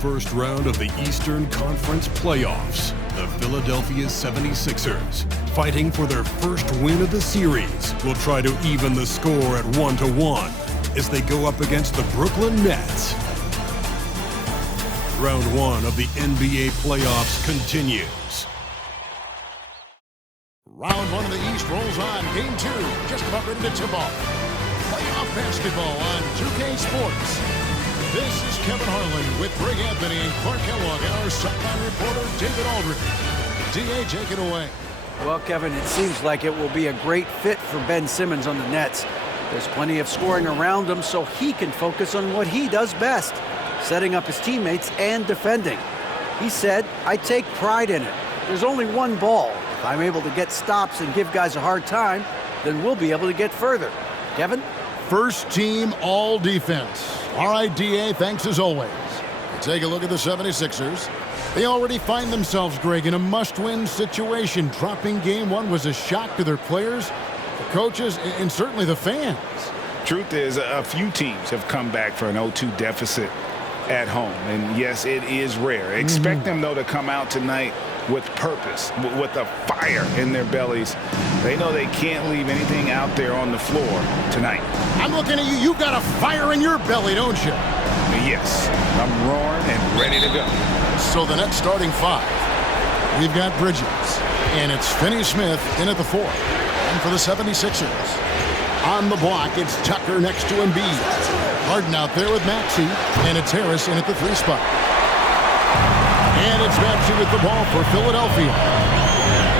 first round of the Eastern Conference playoffs. The Philadelphia 76ers, fighting for their first win of the series, will try to even the score at 1-1 as they go up against the Brooklyn Nets. Round one of the NBA playoffs continues. Round one of the East rolls on. Game two, just about ready to tip off. Playoff basketball on 2K Sports. This is Kevin Harlan with Greg Anthony and Clark Kellogg and our sideline reporter, David Aldridge. D.A., take it away. Well, Kevin, it seems like it will be a great fit for Ben Simmons on the Nets. There's plenty of scoring around him so he can focus on what he does best, setting up his teammates and defending. He said, "I take pride in it. There's only one ball. If I'm able to get stops and give guys a hard time, then we'll be able to get further." Kevin? First team all defense. All right, D.A., thanks as always. Take a look at the 76ers. They already find themselves, Greg, in a must-win situation. Dropping game one was a shock to their players, the coaches, and certainly the fans. Truth is, a few teams have come back for an 0-2 deficit at home. And yes, it is rare. Expect them, though, to come out tonight with purpose, with a fire in their bellies. They know they can't leave anything out there on the floor tonight. I'm looking at you. You got a fire in your belly, don't you? Yes, I'm roaring and ready to go. So the Nets starting five. We've got Bridges, and it's Finney-Smith in at the four. And for the 76ers, on the block, it's Tucker next to Embiid. Harden out there with Maxey, and it's Harris in at the three spot. And it's Maxey with the ball for Philadelphia.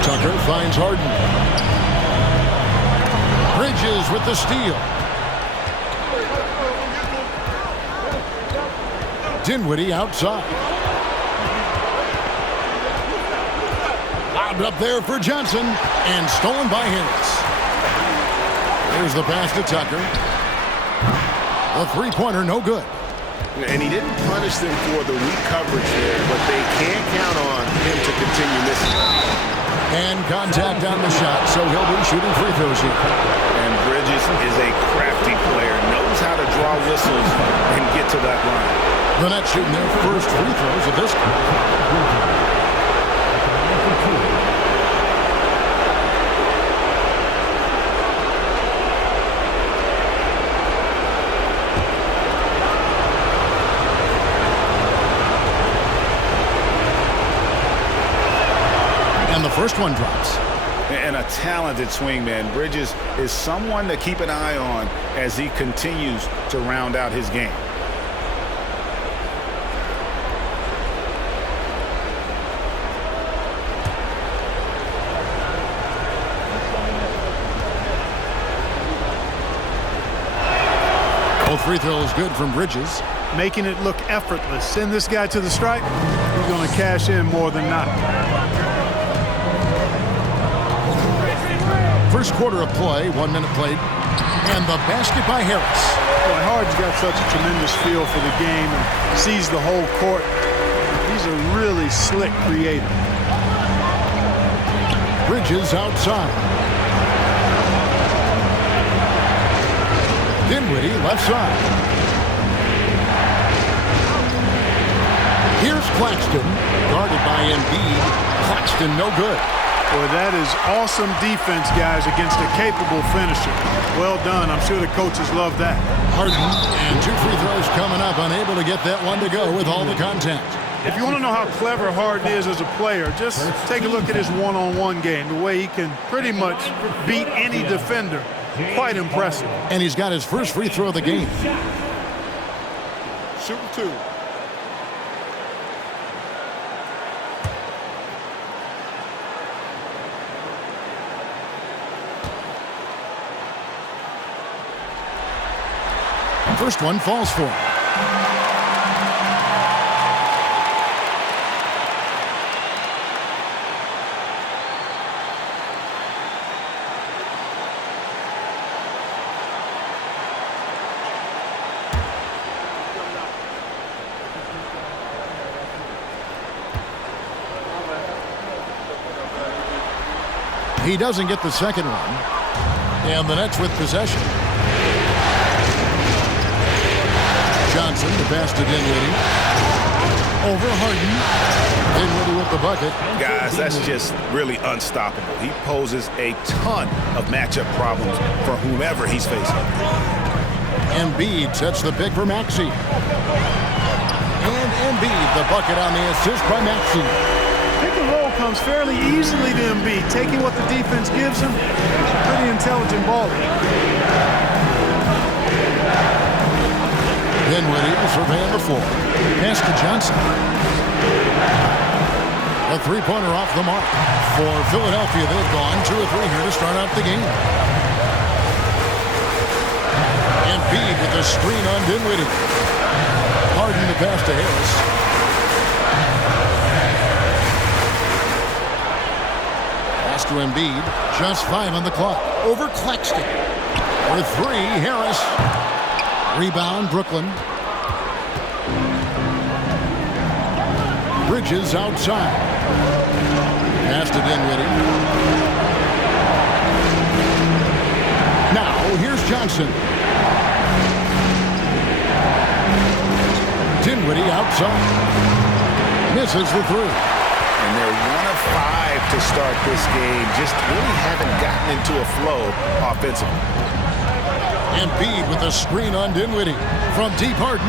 Tucker finds Harden. Bridges with the steal. Dinwiddie outside. Lobbed up there for Johnson, and stolen by Harris. There's the pass to Tucker. A three-pointer, no good. And he didn't punish them for the weak coverage there, but they can't count on him to continue missing. And contact on the shot, so he'll be shooting free throws here. And Bridges is a crafty player, knows how to draw whistles and get to that line. The Nets shooting their first free throws of this game. And the first one drops. And a talented swingman. Bridges is someone to keep an eye on as he continues to round out his game. Both free throws good from Bridges. Making it look effortless. Send this guy to the stripe. He's going to cash in more than not. First quarter of play, 1 minute played, and the basket by Harris. Boy, Harden's got such a tremendous feel for the game and sees the whole court. He's a really slick creator. Bridges outside. Dinwiddie left side. Here's Claxton, guarded by Embiid. Claxton no good. Boy, that is awesome defense, guys, against a capable finisher. Well done. I'm sure the coaches love that. Harden, and two free throws coming up, unable to get that one to go with all the contact. If you want to know how clever Harden is as a player, just take a look at his one-on-one game, the way he can pretty much beat any defender. Quite impressive. And he's got his first free throw of the game. Shooting two. First one falls for him. He doesn't get the second one. And the Nets with possession. Johnson to pass to Dinwiddie. Over Harden. Dinwiddie with the bucket. Guys, that's just really unstoppable. He poses a ton of matchup problems for whomever he's facing. Embiid sets the pick for Maxey. And Embiid, the bucket on the assist by Maxey. Pick and roll comes fairly easily to Embiid, taking what the defense gives him. It's a pretty intelligent ball. Dinwiddie surveying the floor. Pass to Johnson. A three-pointer off the mark. For Philadelphia, they've gone 2 of 3 here to start out the game. Embiid with the screen on Dinwiddie. Harden the pass to Harris. Pass to Embiid. Just 5 on the clock. Over Claxton. For 3, Harris. Rebound, Brooklyn. Bridges outside. Pass to Dinwiddie. Now, here's Johnson. Dinwiddie outside. Misses the 3. And they're 1 of 5 to start this game. Just really haven't gotten into a flow offensively. Embiid with a screen on Dinwiddie. From deep, Harden.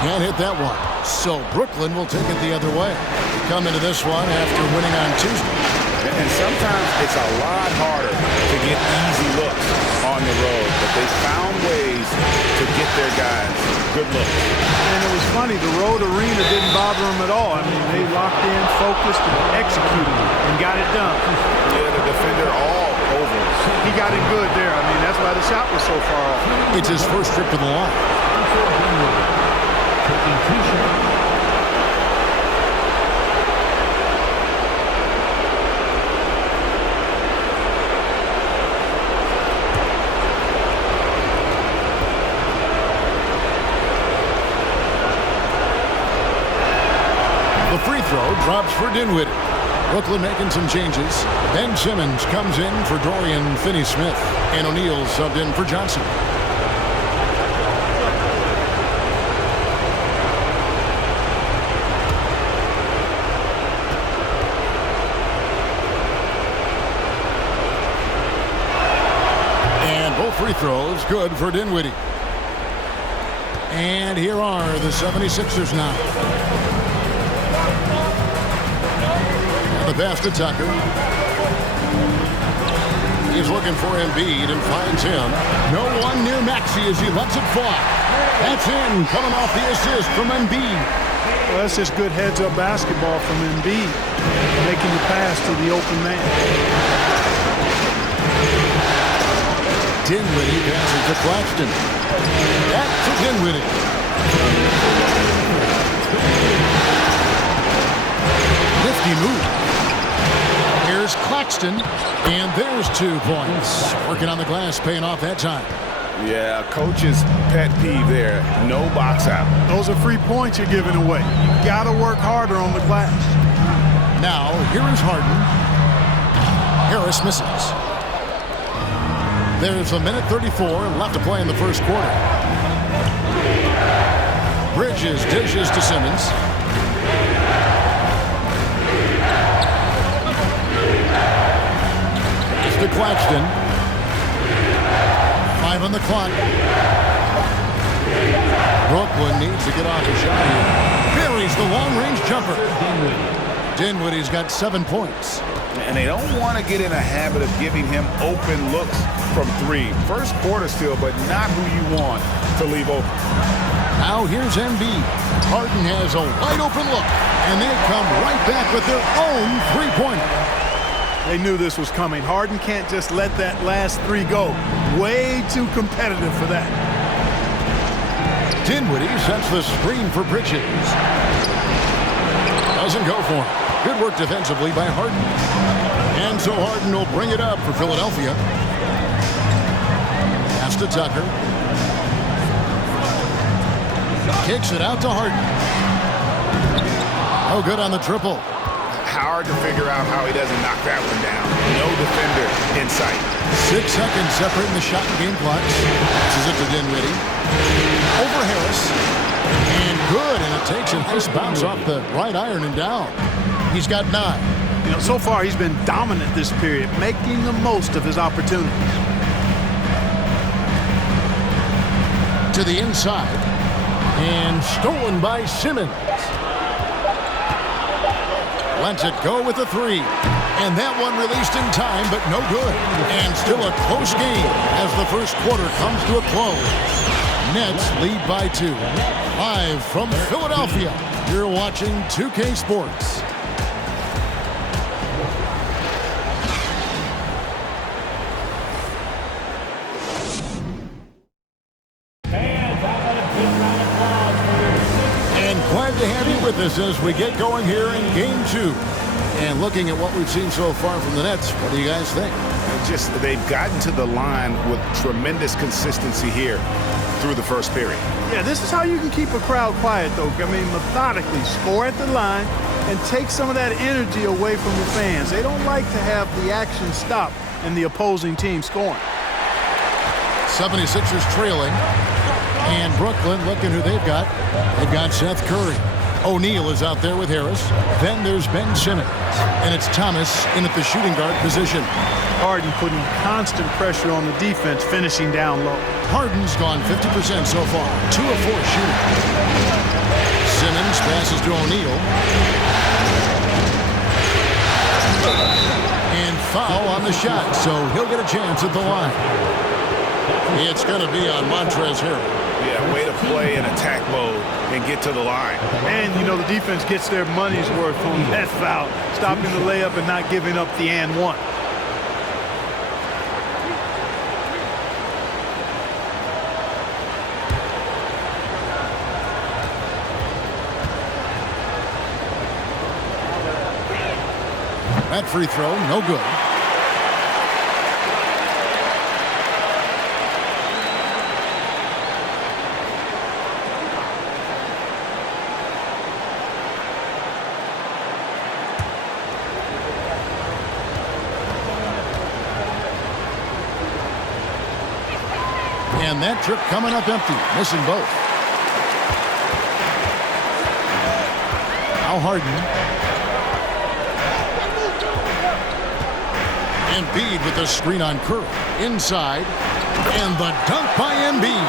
Can't hit that one. So Brooklyn will take it the other way. They come into this one after winning on Tuesday. And sometimes it's a lot harder to get easy looks on the road, but they found ways to get their guys good looks. And it was funny, the road arena didn't bother them at all. I mean, they locked in, focused, and executed, and got it done. Yeah, the defender all over. He got it good there. I mean, that's why the shot was so far off. It's his first trip to the line. The free throw drops for Dinwiddie. Brooklyn making some changes. Ben Simmons comes in for Dorian Finney-Smith. And O'Neal subbed in for Johnson. And both free throws good for Dinwiddie. And here are the 76ers now. The pass to Tucker. He's looking for Embiid and finds him. No one near Maxey as he lets it fly. That's in, coming off the assist from Embiid. Well, that's just good heads-up basketball from Embiid, making the pass to the open man. Dinwiddie passes to Claxton. Back to Dinwiddie. Nifty move. Here's Claxton, and there's 2 points. Working on the glass, paying off that time. Yeah, coach's pet peeve there. No box out. Those are free points you're giving away. You got to work harder on the glass. Now, here is Harden. Harris misses. There's 1:34 left to play in the first quarter. Bridges dishes to Simmons. To Claxton. 5 on the clock. Brooklyn needs to get off the shot here. Buries the long-range jumper. Dinwiddie's got 7 points. And they don't want to get in a habit of giving him open looks from 3. First quarter still, but not who you want to leave open. Now here's Embiid. Harden has a wide-open look, and they come right back with their own three-pointer. They knew this was coming. Harden can't just let that last 3 go. Way too competitive for that. Dinwiddie sets the screen for Bridges. Doesn't go for him. Good work defensively by Harden. And so Harden will bring it up for Philadelphia. Pass to Tucker. Kicks it out to Harden. Oh, good on the triple. Hard to figure out how he doesn't knock that one down. No defender in sight. 6 seconds separating the shot and game clocks. Passes it to Dinwiddie. Over Harris. takes a nice bounce off the right iron and down. He's got 9. You know, so far he's been dominant this period, making the most of his opportunities. To the inside. And stolen by Simmons. Lets it go with the 3. And that one released in time, but no good. And still a close game as the first quarter comes to a close. Nets lead by 2. Live from Philadelphia, you're watching 2K Sports. And glad to have you with us as we get going here in Game 2. And looking at what we've seen so far from the Nets, what do you guys think? They've gotten to the line with tremendous consistency here through the first period. Yeah, this is how you can keep a crowd quiet, though. I mean, methodically score at the line and take some of that energy away from the fans. They don't like to have the action stop and the opposing team scoring. 76ers trailing. And Brooklyn, looking who they've got. They've got Seth Curry. O'Neal is out there with Harris. Then there's Ben Simmons. And it's Thomas in at the shooting guard position. Harden putting constant pressure on the defense, finishing down low. Harden's gone 50% so far. 2 of 4 shooting. Simmons passes to O'Neal. And foul on the shot, so he'll get a chance at the line. It's going to be on Montrezl Harrell. Yeah, way to play in attack mode and get to the line. And, you know, the defense gets their money's worth on that foul, stopping the layup and not giving up the and one. That free throw, no good. And that trip coming up empty, missing both. Now Harden. Embiid with the screen on Curry. Inside. And the dunk by Embiid.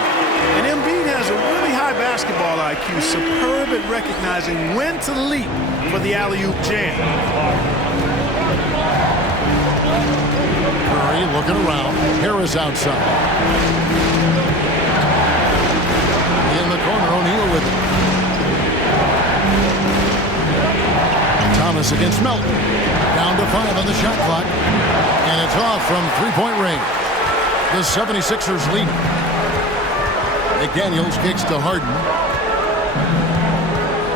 And Embiid has a really high basketball IQ, superb at recognizing when to leap for the alley-oop jam. Curry looking around. Harris outside. In the corner, O'Neal with it. Thomas against Melton. Down to 5 on the shot clock. And it's off from three-point range. The 76ers lead. McDaniels kicks to Harden.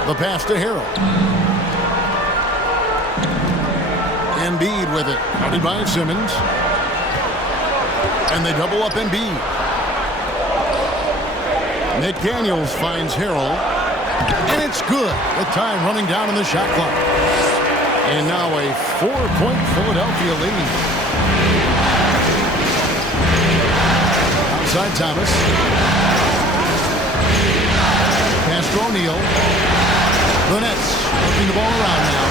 The pass to Harrell. Embiid with it. Guarded by Simmons. And they double up Embiid. McDaniels finds Harrell. And it's good with time running down on the shot clock. And now a 4-point Philadelphia lead. Outside Thomas. Pass to O'Neal. The Nets moving the ball around now.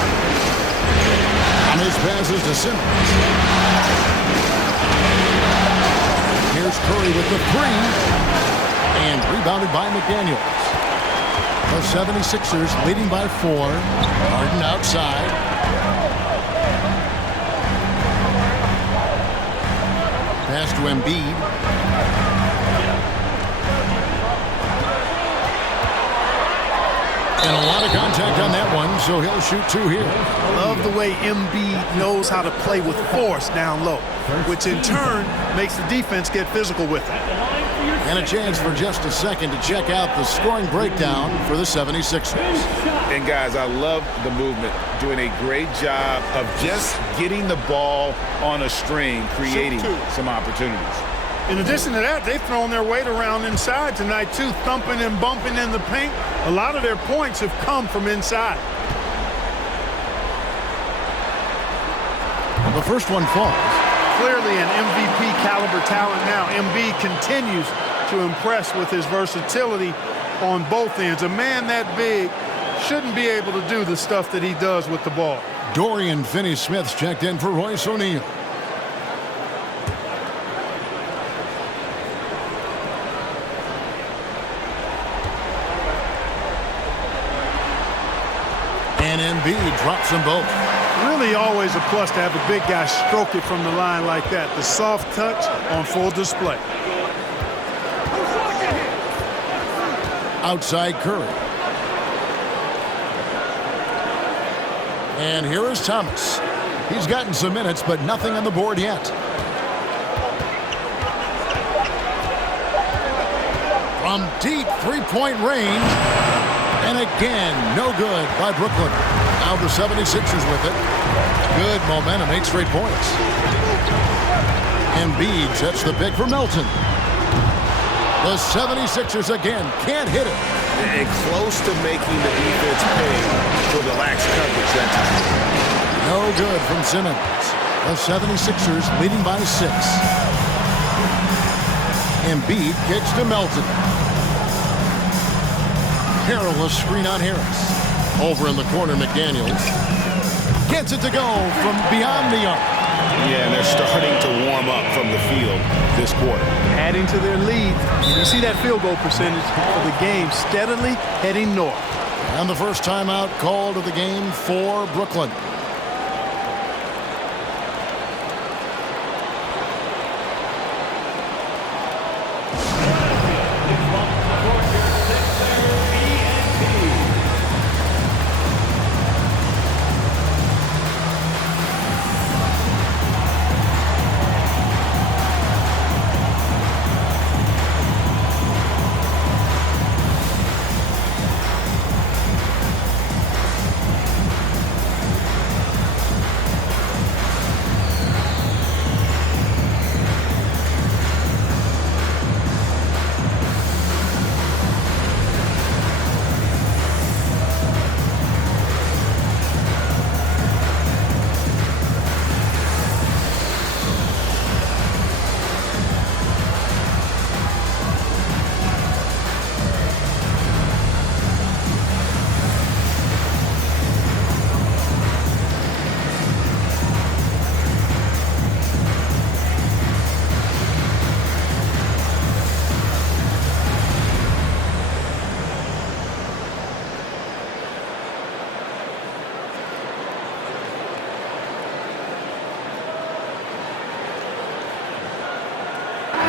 Thomas passes to Simmons. Here's Curry with the 3. And rebounded by McDaniels. The 76ers leading by 4. Harden outside. Pass to Embiid. And a lot of contact on that one, so he'll shoot 2 here. Love the way Embiid knows how to play with force down low, which in turn makes the defense get physical with him. And a chance for just a second to check out the scoring breakdown for the 76ers. And guys, I love the movement. Doing a great job of just getting the ball on a string, creating some opportunities. In addition to that, they've thrown their weight around inside tonight, too, thumping and bumping in the paint. A lot of their points have come from inside. The first one falls. Clearly an MVP caliber talent now. Embiid continues to impress with his versatility on both ends. A man that big shouldn't be able to do the stuff that he does with the ball. Dorian Finney-Smith's checked in for Royce O'Neal. And Embiid drops them both. Really always a plus to have a big guy stroke it from the line like that. The soft touch on full display. Outside Curry. And here is Thomas. He's gotten some minutes, but nothing on the board yet. From deep three-point range. And again, no good by Brooklyn. Now the 76ers with it. Good momentum, 8 straight points. Embiid sets the pick for Melton. The 76ers again can't hit it. And close to making the defense pay for the lax coverage that time. No good from Simmons. The 76ers leading by 6. Embiid kicks to Melton. Perilous screen on Harris. Over in the corner, McDaniels. Gets it to go from beyond the arc. Yeah, and they're starting to warm up from the field this quarter. Adding to their lead. You see that field goal percentage for the game steadily heading north. And the first timeout called of the game for Brooklyn.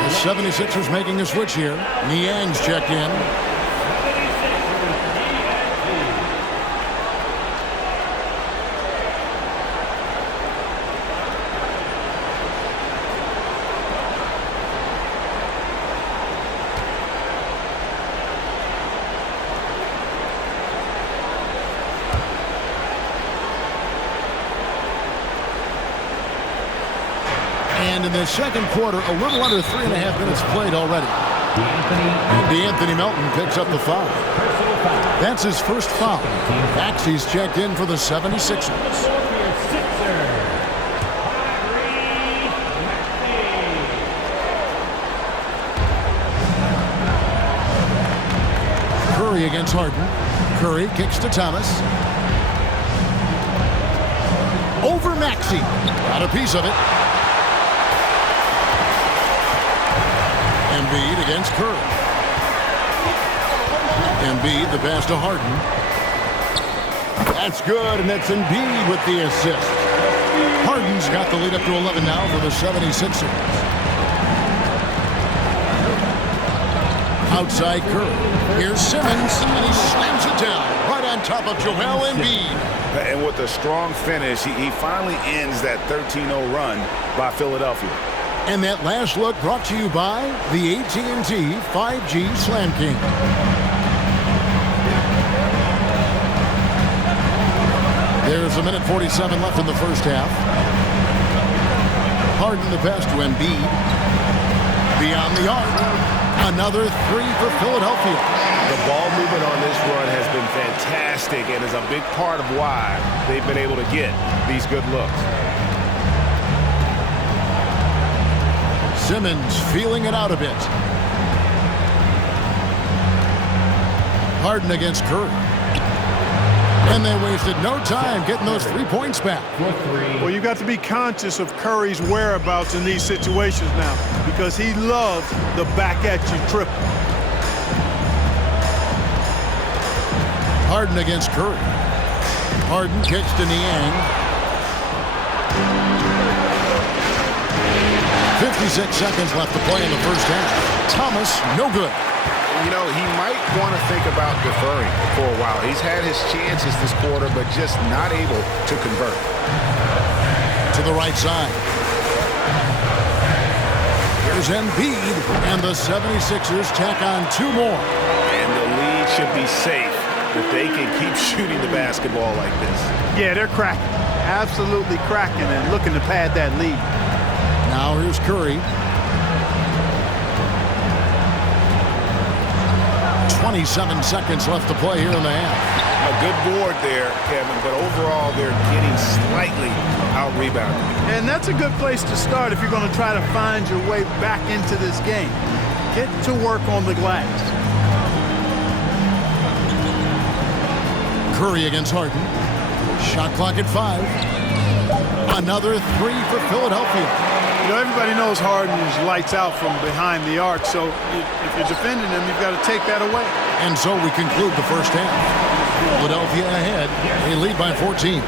The 76ers making a switch here. Niang's checked in. And in the second quarter, a little under 3.5 minutes played already. DeAnthony Melton picks up the foul. That's his first foul. Maxey's checked in for the 76ers. Curry against Harden. Curry kicks to Thomas. Over Maxey. Got a piece of it. Embiid against Curry. Embiid, the pass to Harden. That's good, and that's Embiid with the assist. Harden's got the lead up to 11 now for the 76ers. Outside Curry. Here's Simmons, and he slams it down right on top of Joel Embiid. And with a strong finish, he finally ends that 13-0 run by Philadelphia. And that last look brought to you by the AT&T 5G Slam King. There's a minute 47 left in the first half. Harden the pass to Embiid. Beyond the arc. Another 3 for Philadelphia. The ball movement on this run has been fantastic and is a big part of why they've been able to get these good looks. Simmons feeling it out a bit. Harden against Curry. And they wasted no time getting those 3 points back. Well, you got to be conscious of Curry's whereabouts in these situations now because he loves the back-at-you triple. Harden against Curry. Harden kicks to Niang. 56 seconds left to play in the first half. Thomas, no good. You know, he might want to think about deferring for a while. He's had his chances this quarter, but just not able to convert. To the right side. Here's Embiid, and the 76ers tack on 2 more. And the lead should be safe if they can keep shooting the basketball like this. Yeah, they're cracking. Absolutely cracking and looking to pad that lead. Now here's Curry. 27 seconds left to play here in the half. A good board there, Kevin, but overall they're getting slightly out-rebounded. And that's a good place to start if you're going to try to find your way back into this game. Get to work on the glass. Curry against Harden. Shot clock at 5. Another 3 for Philadelphia. You know, everybody knows Harden is lights out from behind the arc, so if you're defending him, you've got to take that away. And so we conclude the first half. Philadelphia ahead. They lead by 14.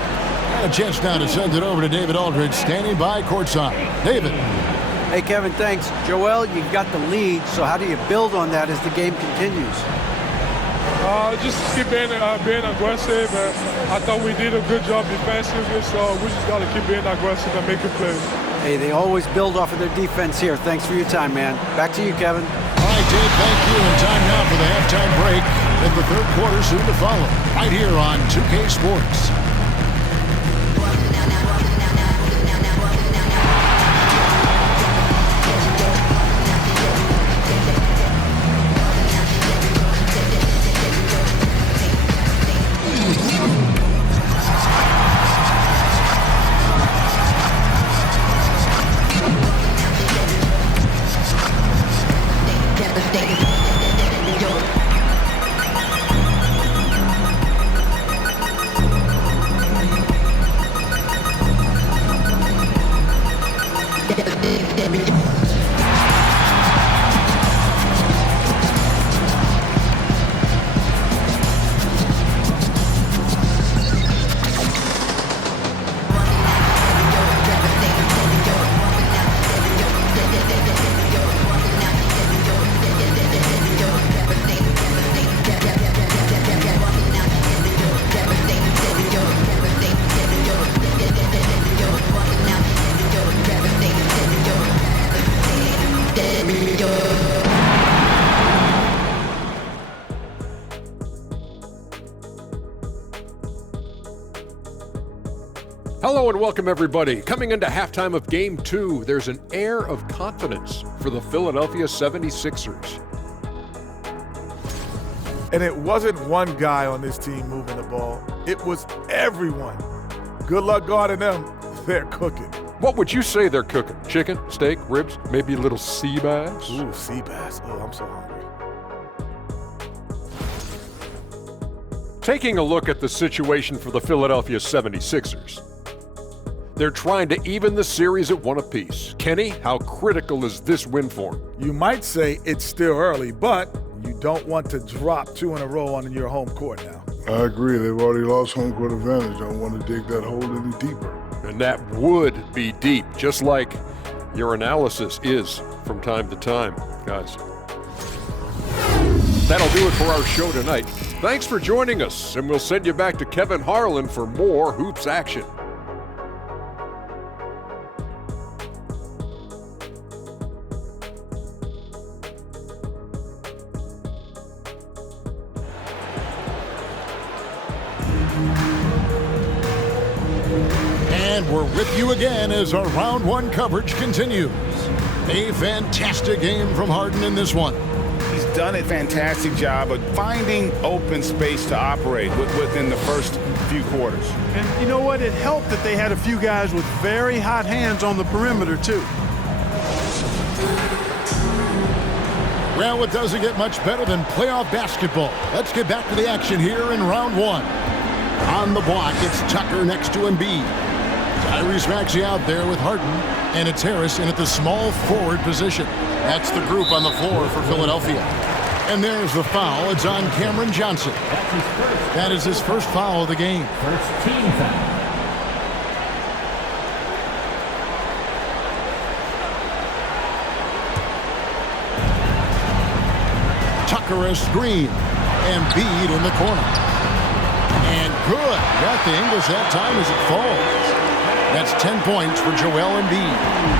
A chance now to send it over to David Aldridge, standing by courtside. David. Hey, Kevin, thanks. Joel, you got the lead, so how do you build on that as the game continues? Just keep being aggressive. I thought we did a good job defensively, so we just got to keep being aggressive and making plays. Hey, they always build off of their defense here. Thanks for your time, man. Back to you, Kevin. All right, Dave, thank you. And time now for the halftime break. And the third quarter soon to follow. Right here on 2K Sports. Hello and welcome, everybody. Coming into halftime of Game 2, there's an air of confidence for the Philadelphia 76ers. And it wasn't one guy on this team moving the ball. It was everyone. Good luck guarding them. They're cooking. What would you say they're cooking? Chicken, steak, ribs, maybe a little sea bass? Ooh, sea bass. Oh, I'm so hungry. Taking a look at the situation for the Philadelphia 76ers. They're trying to even the series at 1 apiece. Kenny, how critical is this win for them? You might say it's still early, but you don't want to drop 2 in a row on your home court now. I agree. They've already lost home court advantage. Don't want to dig that hole any deeper. And that would be deep, just like your analysis is from time to time, guys. That'll do it for our show tonight. Thanks for joining us, and we'll send you back to Kevin Harlan for more hoops action. And we're with you again as our round 1 coverage continues. A fantastic game from Harden in this one. He's done a fantastic job of finding open space to operate within the first few quarters. And you know what? It helped that they had a few guys with very hot hands on the perimeter, too. Well, it doesn't get much better than playoff basketball. Let's get back to the action here in round 1. On the block, it's Tucker next to Embiid. Tyrese Maxey out there with Harden, and it's Harris in at the small forward position. That's the group on the floor for Philadelphia. And there's the foul. It's on Cameron Johnson. That is his first foul of the game. First team foul. Tucker a screen. Embiid in the corner. And good. Got the English that time as it falls. That's 10 points for Joel Embiid.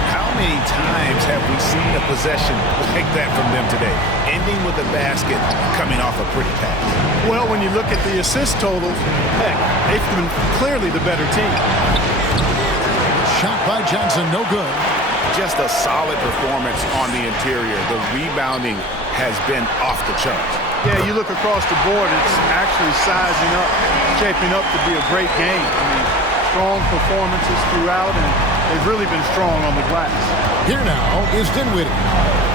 How many times have we seen a possession like that from them today? Ending with a basket, coming off a pretty pass. Well, when you look at the assist totals, heck, they've been clearly the better team. Shot by Johnson, no good. Just a solid performance on the interior. The rebounding has been off the charts. Yeah, you look across the board, it's actually sizing up, shaping up to be a great game. I mean, strong performances throughout, and they've really been strong on the glass. Here now is Dinwiddie.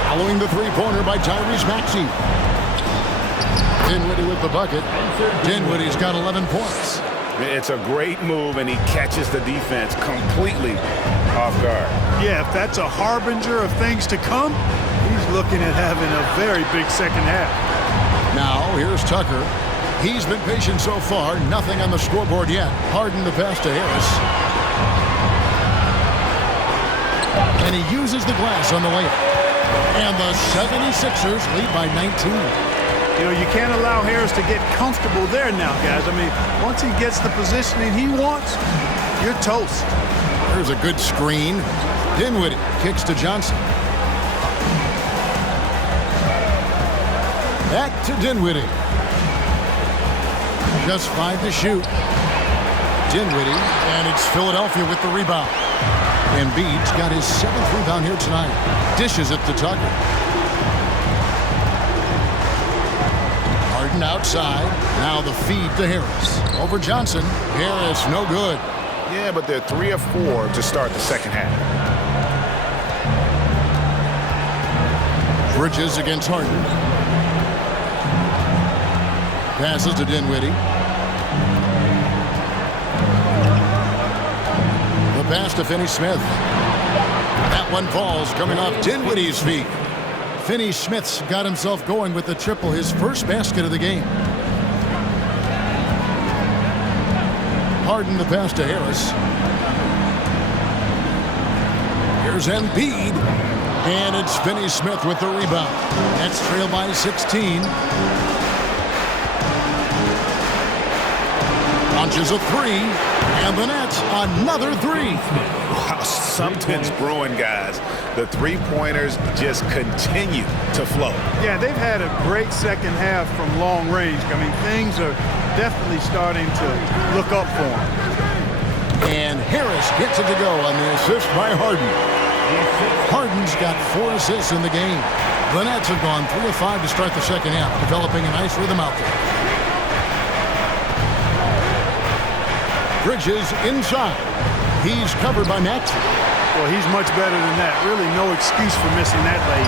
Following the three-pointer by Tyrese Maxey. Dinwiddie with the bucket. Dinwiddie's got 11 points. It's a great move, and he catches the defense completely off guard. Yeah, if that's a harbinger of things to come, he's looking at having a very big second half. Now, here's Tucker. He's been patient so far. Nothing on the scoreboard yet. Harden the pass to Harris. And he uses the glass on the layup. And the 76ers lead by 19. You know, you can't allow Harris to get comfortable there now, guys. I mean, once he gets the positioning he wants, you're toast. There's a good screen. Dinwiddie kicks to Johnson. Back to Dinwiddie. Just 5 to shoot. Dinwiddie, and it's Philadelphia with the rebound. Embiid's got his 7th rebound here tonight. Dishes it to Tucker. Harden outside. Now the feed to Harris. Over Johnson. Harris, no good. Yeah, but they're 3 of 4 to start the second half. Bridges against Harden. Passes to Dinwiddie. The pass to Finney-Smith. That one falls coming off Dinwiddie's feet. Finney-Smith's got himself going with the triple, his first basket of the game. Harden the pass to Harris. Here's Embiid. And it's Finney-Smith with the rebound. That's trailed by 16. Launches a 3, and the Nets another 3. Wow, something's brewing, guys. The three-pointers just continue to flow. Yeah, they've had a great second half from long range. I mean, things are definitely starting to look up for them. And Harris gets it to go on the assist by Harden. Harden's got 4 assists in the game. The Nets have gone 3 of 5 to start the second half, developing a nice rhythm out there. Bridges inside. He's covered by Maxey. Well, he's much better than that. Really no excuse for missing that lay.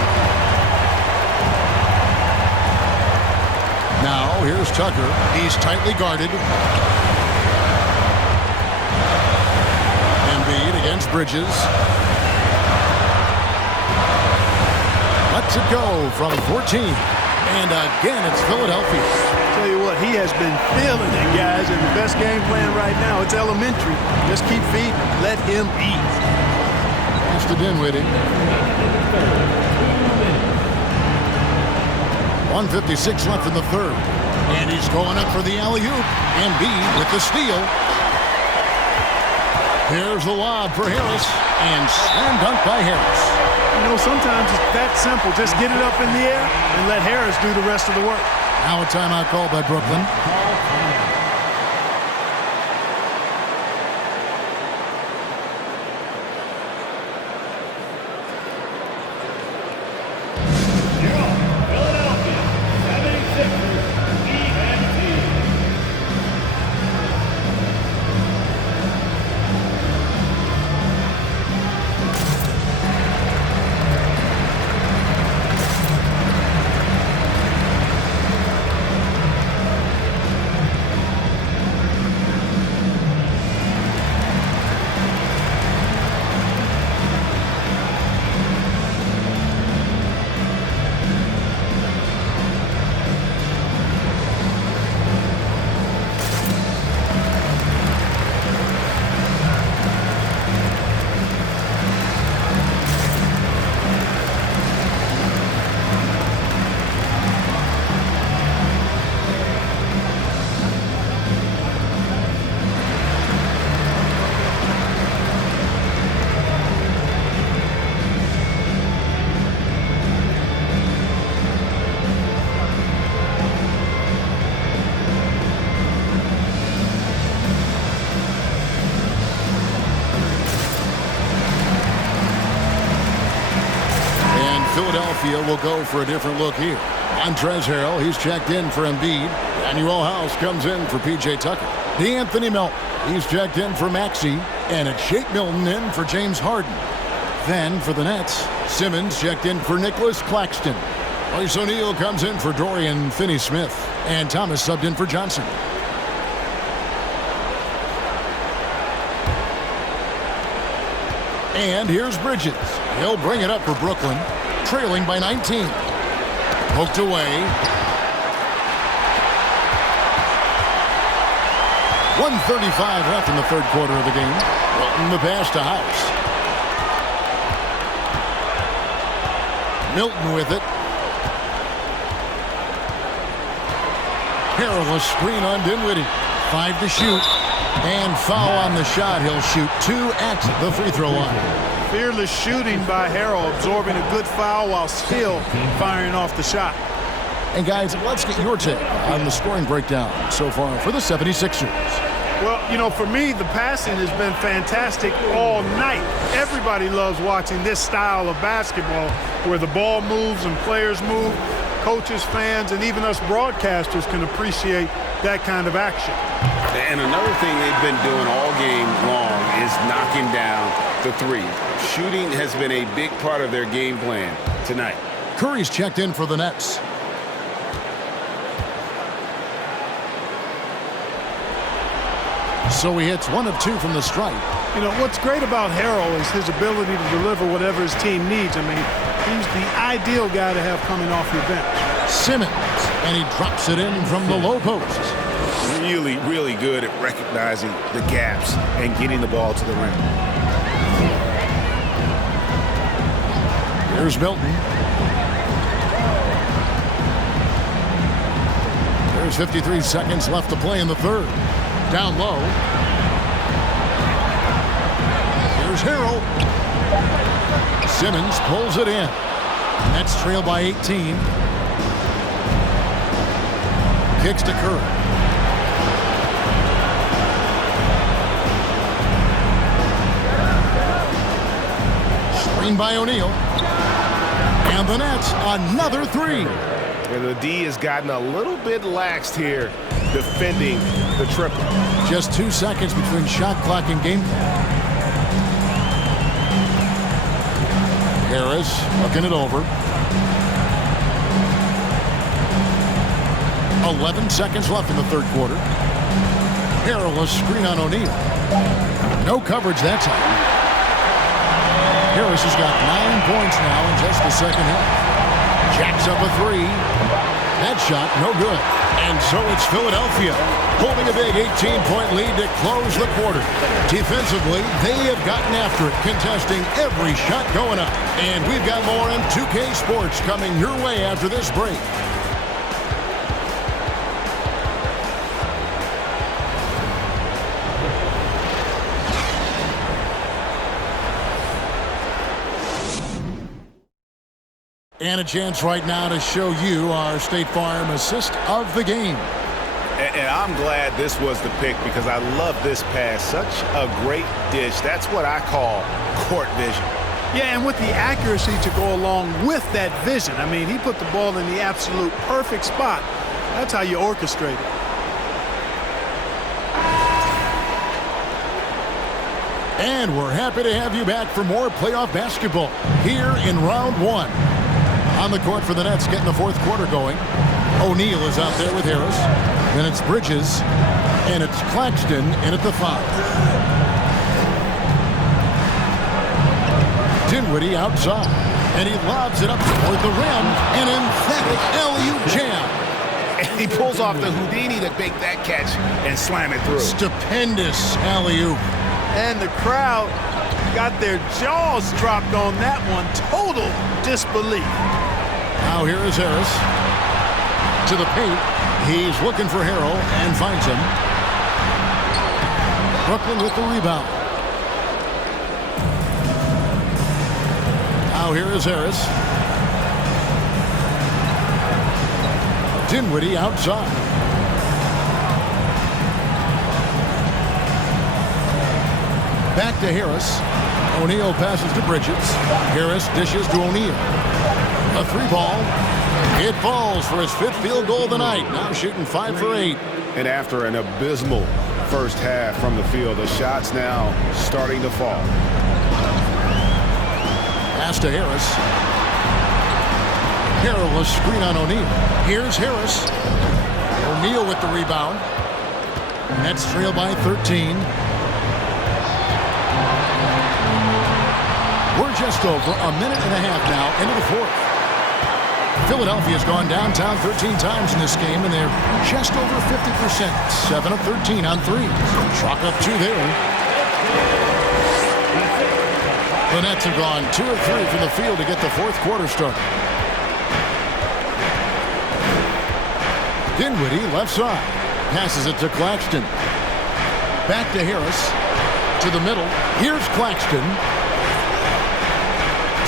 Now, here's Tucker. He's tightly guarded. Embiid against Bridges. Lets it go from 14. And again, it's Philadelphia. Tell you what, he has been feeling it, guys, and the best game plan right now, it's elementary. Just keep feeding, let him eat. Pass to Dinwiddie. 1:56 left in the third. And he's going up for the alley-oop. Embiid with the steal. Here's the lob for Harris. And slam dunk by Harris. You know, sometimes it's that simple. Just get it up in the air and let Harris do the rest of the work. Now a timeout call by Brooklyn. will go for a different look here. Montrezl Harrell, he's checked in for Embiid. Daniel House comes in for P.J. Tucker. D'Anthony Melton, he's checked in for Maxey. And it's Shake Milton in for James Harden. Then for the Nets, Simmons checked in for Nicholas Claxton. Royce O'Neal comes in for Dorian Finney-Smith. And Thomas subbed in for Johnson. And here's Bridges. He'll bring it up for Brooklyn, trailing by 19. Poked away. 1:35 left in the third quarter of the game. Milton the pass to House. Milton with it. Perilous screen on Dinwiddie. 5 to shoot. And foul on the shot. He'll shoot 2 at the free throw line. Fearless shooting by Harrell, absorbing a good foul while still firing off the shot. And guys, let's get your take on the scoring breakdown so far for the 76ers. Well, you know, for me, the passing has been fantastic all night. Everybody loves watching this style of basketball where the ball moves and players move. Coaches, fans, and even us broadcasters can appreciate that kind of action. And another thing they've been doing all game long is knocking down the three. Shooting has been a big part of their game plan tonight. Curry's checked in for the Nets. So he hits 1 of 2 from the stripe. You know, what's great about Harrell is his ability to deliver whatever his team needs. I mean, he's the ideal guy to have coming off your bench. Simmons, and he drops it in from the low post. Really, really good at recognizing the gaps and getting the ball to the rim. Here's Milton. There's 53 seconds left to play in the third. Down low. Here's Harrell. Simmons pulls it in. Nets trail by 18. Kicks to Curry. Screen by O'Neal. And the Nets, another 3. And the D has gotten a little bit laxed here defending the triple. Just 2 seconds between shot clock and game clock. Harris looking it over. 11 seconds left in the third quarter. Perilous screen on O'Neal. No coverage that time. Harris has got 9 points now in just the second half. Jacks up a 3. That shot, no good. And so it's Philadelphia holding a big 18-point lead to close the quarter. Defensively, they have gotten after it, contesting every shot going up. And we've got more on 2K Sports coming your way after this break. And a chance right now to show you our State Farm assist of the game. And I'm glad this was the pick because I love this pass. Such a great dish. That's what I call court vision. Yeah, and with the accuracy to go along with that vision. I mean, he put the ball in the absolute perfect spot. That's how you orchestrate it. And we're happy to have you back for more playoff basketball here in round 1. On the court for the Nets, getting the fourth quarter going. O'Neal is out there with Harris. Then it's Bridges. And it's Claxton in at the 5. Dinwiddie outside. And he lobs it up toward the rim. An emphatic alley-oop jam. And he pulls off the Houdini to make that catch and slam it through. Stupendous alley-oop. And the crowd got their jaws dropped on that one. Total disbelief. Now here is Harris. To the paint. He's looking for Harrell and finds him. Brooklyn with the rebound. Now here is Harris. Dinwiddie outside. Back to Harris. O'Neal passes to Bridges. Harris dishes to O'Neal. A three ball. It falls for his 5th field goal of the night. Now shooting 5 for 8. And after an abysmal first half from the field, the shots now starting to fall. Pass to Harris. Perilous screen on O'Neal. Here's Harris. O'Neal with the rebound. Nets trail by 13. We're just over a minute and a half now into the 4th. Philadelphia's gone downtown 13 times in this game, and they're just over 50%. 7 of 13 on threes. Chalk up 2 there. The Nets have gone 2 of 3 from the field to get the 4th quarter started. Dinwiddie left side. Passes it to Claxton. Back to Harris. To the middle. Here's Claxton.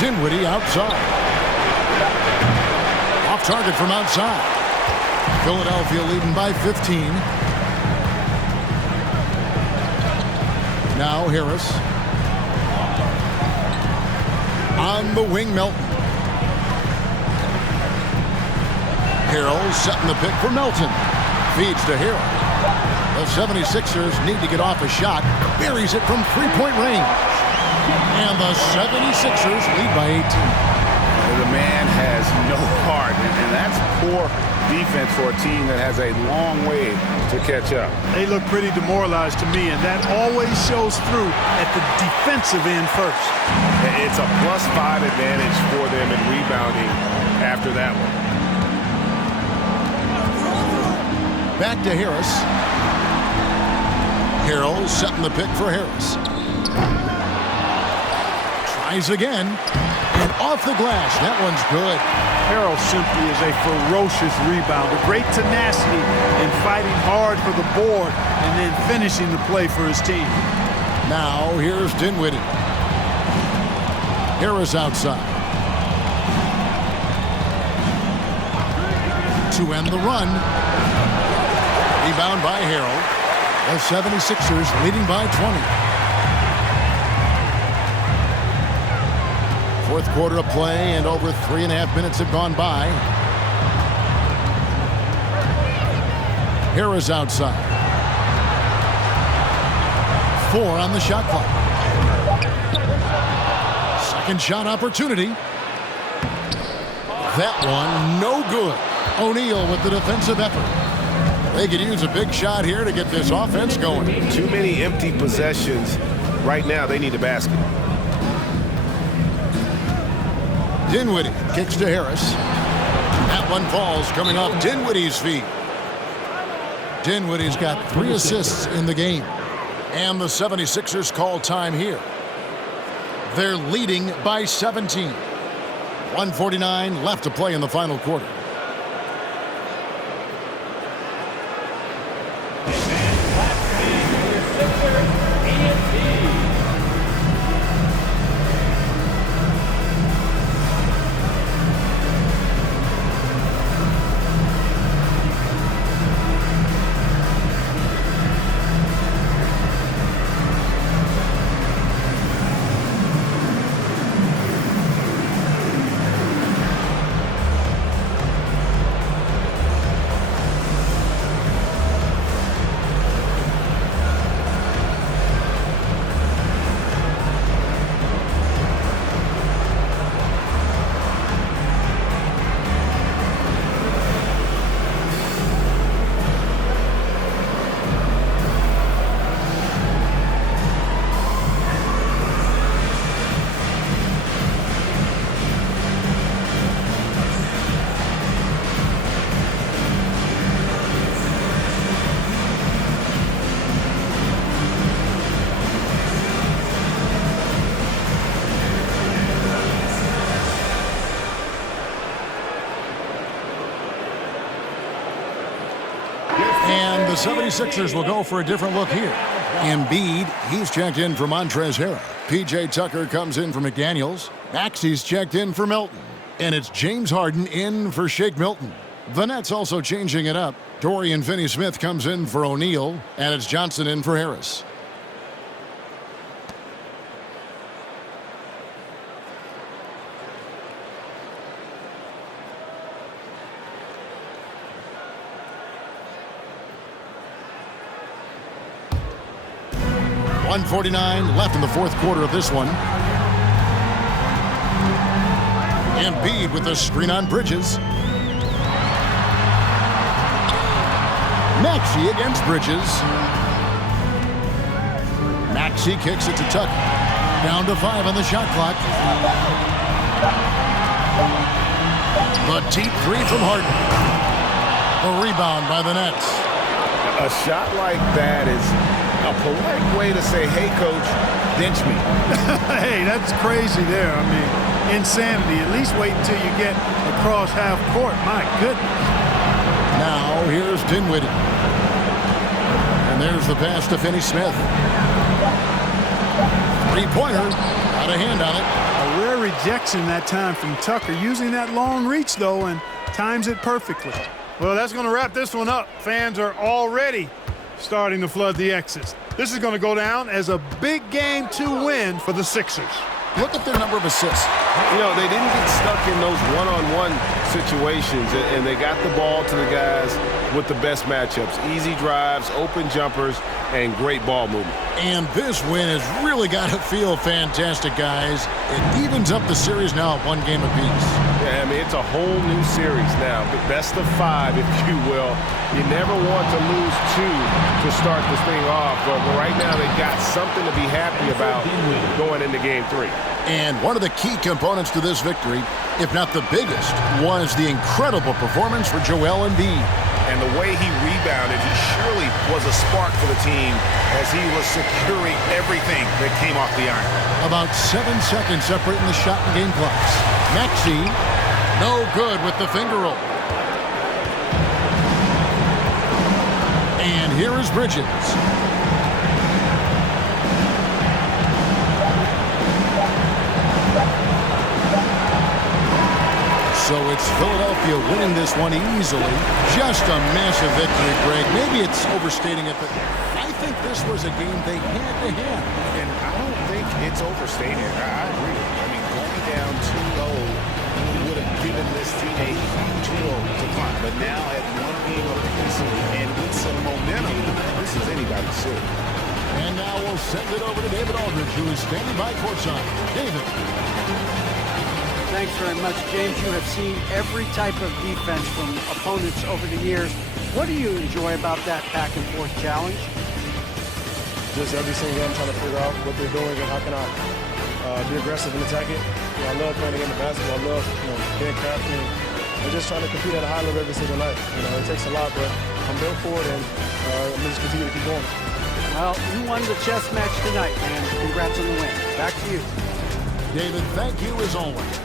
Dinwiddie outside. Off target from outside. Philadelphia leading by 15. Now Harris. On the wing, Melton. Harrell setting the pick for Melton. Feeds to Harrell. The 76ers need to get off a shot. Buries it from three-point range. And the 76ers lead by 18. The man has no heart, and that's poor defense for a team that has a long way to catch up. They look pretty demoralized to me, and that always shows through at the defensive end first. It's a +5 advantage for them in rebounding after that one. Back to Harris. Harrell setting the pick for Harris. Tries again. And off the glass. That one's good. Harrell simply is a ferocious rebounder. Great tenacity in fighting hard for the board and then finishing the play for his team. Now here's Dinwiddie. Harris outside. To end the run. Rebound by Harrell. The 76ers leading by 20. 4th quarter of play, and over 3.5 minutes have gone by. Harris outside. 4 on the shot clock. Second shot opportunity. That one no good. O'Neal with the defensive effort. They could use a big shot here to get this offense going. Too many empty possessions. Right now, they need a basket. Dinwiddie kicks to Harris. That one falls coming off Dinwiddie's feet. Dinwiddie's got 3 assists in the game. And the 76ers call time here. They're leading by 17. 1:49 left to play in the final quarter. And the 76ers will go for a different look here. Embiid, he's checked in for Montrezl Harrell. P.J. Tucker comes in for McDaniels. Maxey's checked in for Melton. And it's James Harden in for Shake Milton. The Nets also changing it up. Dorian Finney-Smith comes in for O'Neal. And it's Johnson in for Harris. 1:49 left in the fourth quarter of this one. Embiid with the screen on Bridges. Maxey against Bridges. Maxey kicks it to Tucker. Down to 5 on the shot clock. The deep three from Harden. A rebound by the Nets. A shot like that is a polite way to say, hey, coach, bench me. Hey, that's crazy there. I mean, insanity. At least wait until you get across half court. My goodness. Now here's Dinwiddie. And there's the pass to Finney-Smith. Three-pointer. Got a hand on it. A rare rejection that time from Tucker. Using that long reach, though, and times it perfectly. Well, that's going to wrap this one up. Fans are already starting to flood the exits. This is going to go down as a big game to win for the Sixers. Look at their number of assists. You know, they didn't get stuck in those one-on-one situations, and they got the ball to the guys with the best matchups. Easy drives, open jumpers, and great ball movement. And this win has really got to feel fantastic, guys. It evens up the series now at 1 game apiece. Yeah, I mean, it's a whole new series now. Best of 5, if you will. You never want to lose 2 to start this thing off, but right now they've got something to be happy about going into Game 3. And one of the key components to this victory, if not the biggest, was the incredible performance for Joel Embiid. And the way he rebounded, he surely was a spark for the team as he was securing everything that came off the iron. About 7 seconds separating the shot and game clocks. Maxey, no good with the finger roll. And here is Bridges. So it's Philadelphia winning this one easily. Just a massive victory, Greg. Maybe it's overstating it, but I think this was a game they had to have. And I don't think it's overstated. I agree. I mean, going down 2-0 would have given this team a huge hill to climb. But now at 1 game apiece and with some momentum, this is anybody's series. And now we'll send it over to David Aldridge, who is standing by courtside. David. Thanks very much, James. You have seen every type of defense from opponents over the years. What do you enjoy about that back-and-forth challenge? Just every single game trying to figure out what they're doing and how can I be aggressive and attack it. You know, I love playing the game of basketball. I love being crafty and just trying to compete at a high level every single night. You know, it takes a lot, but I'm built for it, and I'm going to just continue to keep going. Well, you won the chess match tonight, man. Congrats on the win. Back to you. David, thank you as always.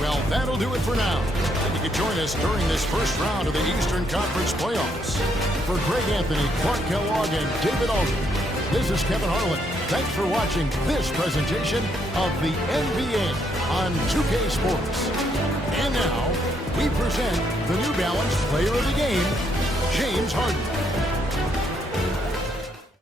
Well, that'll do it for now. And you can join us during this first round of the Eastern Conference playoffs. For Greg Anthony, Clark Kellogg, and David Aldridge, this is Kevin Harlan. Thanks for watching this presentation of the NBA on 2K Sports. And now, we present the New Balance Player of the Game, James Harden.